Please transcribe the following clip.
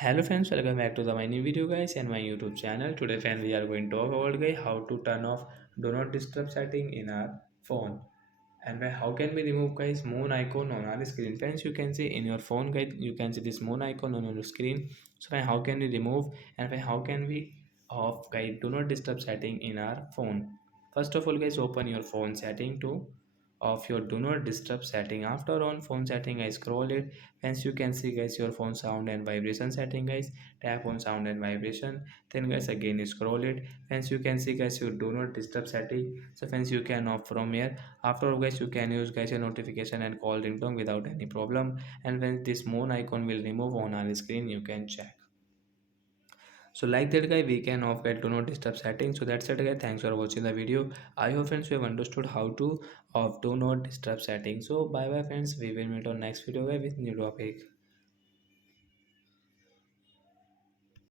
Hello friends, welcome back to my new video guys and my YouTube channel. Today friends we are going to talk about guys how to turn off do not disturb setting in our phone. And how can we remove guys moon icon on our screen. Friends, you can see in your phone guys, you can see this moon icon on your screen. So how can we remove and how can we off guys do not disturb setting in our phone. First of all guys, open your phone setting to of your do not disturb setting. After on phone setting, I scroll it. Hence you can see guys your phone sound and vibration setting guys. Tap on sound and vibration, then guys again scroll it. Hence you can see guys your do not disturb setting. So friends, you can off from here. After all guys, you can use guys your notification and call ringtone without any problem. And when this moon icon will remove on our screen, you can check. So like that guy, we can off get do not disturb setting. So that's it guy, thanks for watching the video. I hope friends you have understood how to off do not disturb setting. So bye bye friends, we will meet on next video guy with new topic.